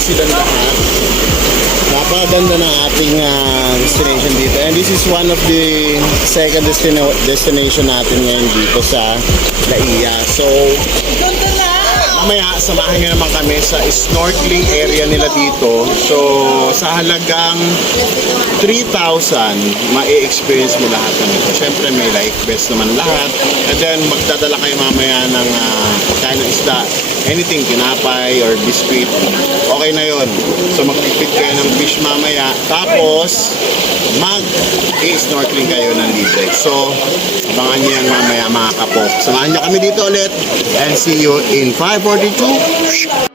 silang lahat. Napakaganda ng ating destination dito. And this is one of the second destination natin ngayon dito sa Laia. So, mamaya samahan nyo naman kami sa snorkeling area nila dito. So, sa halagang 3,000, ma-experience mo lahat ng ito. Siyempre, may life vest naman lahat. And then, magdadala kayo mamaya ng pagkain ng isda. Anything, tinapay or biscuit, okay na yon. So, magpipid kayo ng fish mamaya. Tapos, mag-snorkeling kayo ng libre. So, abangan nyo yan mamaya mga kapok. Samahan nyo kami dito ulit. And see you in 542.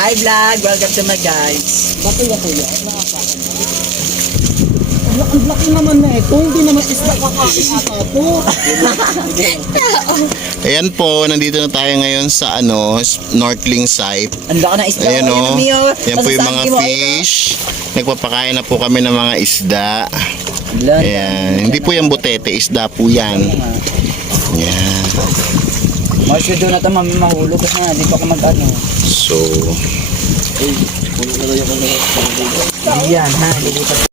Hi vlog! Welcome to my guys! Bakit kuya? Nakakain mo? Ang laki naman na ito. Hindi naman isda kakain ata ito. Ayan po, nandito na tayo ngayon sa snorkeling site. Ang laki na isda. Ayan o. Mio. Yan po yung mga fish. Nagpapakain na po kami ng mga isda. Ayan. Hindi po yung butete, isda po yan. Ayan. Masya doon na ito mahulog kasi nga, di pa ako mag-ano. So, Ayan ha, lilipat.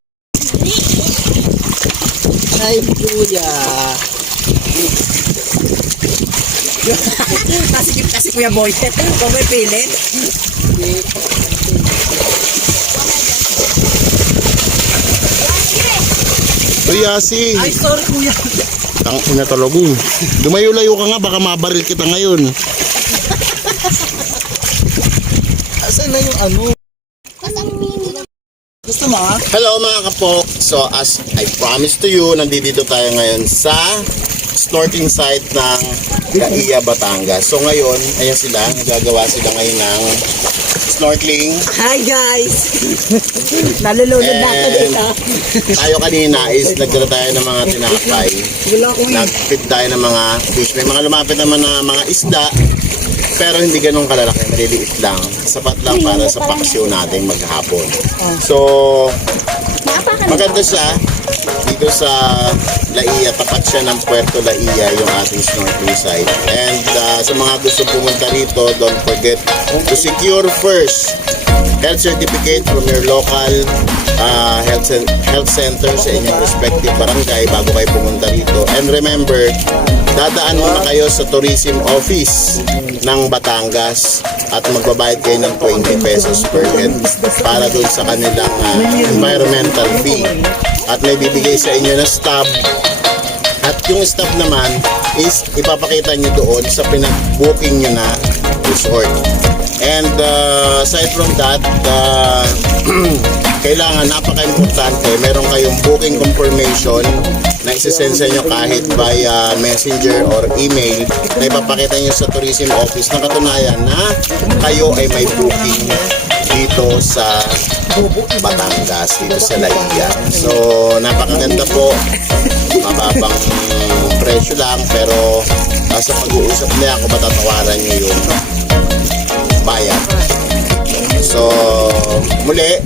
Ay, kuya. kasi kuya boy. Kung may pilit. Uy, Yasi. Ay, sorry kuya. Tang ina talaga. Lumayo-layo ka nga, baka mabaril kita ngayon. Asan na yung ano? Gusto mo ha? Hello mga kapok. So as I promised to you, nandito tayo ngayon sa snorkeling site ng Laia, Batangas. So ngayon, ayan sila, nagagawa sila ngayon ng snorkeling. Hi guys! Nalulunod na ako dito. Tayo kanina is nagdala tayo ng mga tinapay. Wala ko yun. Nagpit tayo ng mga fish. May mga lumapit naman na mga isda. Pero hindi ganun kalalaki, maliliit lang. Sapat lang para sa paksyo natin maghapon. So, maganda siya. Dito sa Laia, tapat siya ng Puerto Laia yung ating snorkeling site. And sa mga gusto pumunta rito, don't forget to secure first health certificate from your local health center sa inyong respective barangay bago kayo pumunta rito. And remember, dadaan muna kayo sa tourism office ng Batangas at magbabayad kayo ng 20 pesos per head para doon sa kanilang environmental fee. At may bibigay sa inyo na stub. At yung stub naman is ipapakita nyo doon sa pinag-booking nyo na resort. And aside from that, kailangan, napaka-importante, meron kayong booking confirmation na isasend sa inyo kahit via messenger or email na ipapakita nyo sa tourism office na katunayan na kayo ay may booking dito sa Batangas, dito sa Laia. So, napakaganda po. Mababang presyo lang, pero sa pag-uusap niya ako, matatawaran nyo yung bayad. So, So, muli,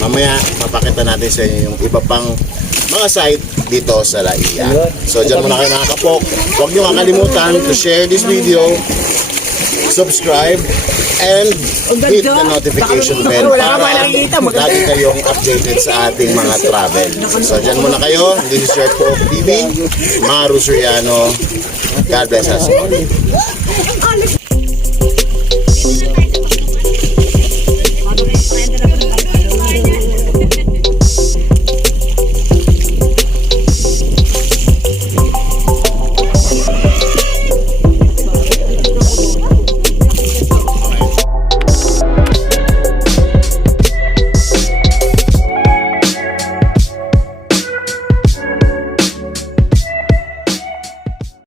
mamaya papakita natin sa inyo yung iba pang mga site dito sa Laia. So, dyan muna kayo mga kapok. Huwag nyo kakalimutan to share this video, subscribe, and hit the notification bell para lagi kayong updated sa ating mga travel. So, dyan muna kayo. This is your Pope TV, Maru Suriano. God bless us all.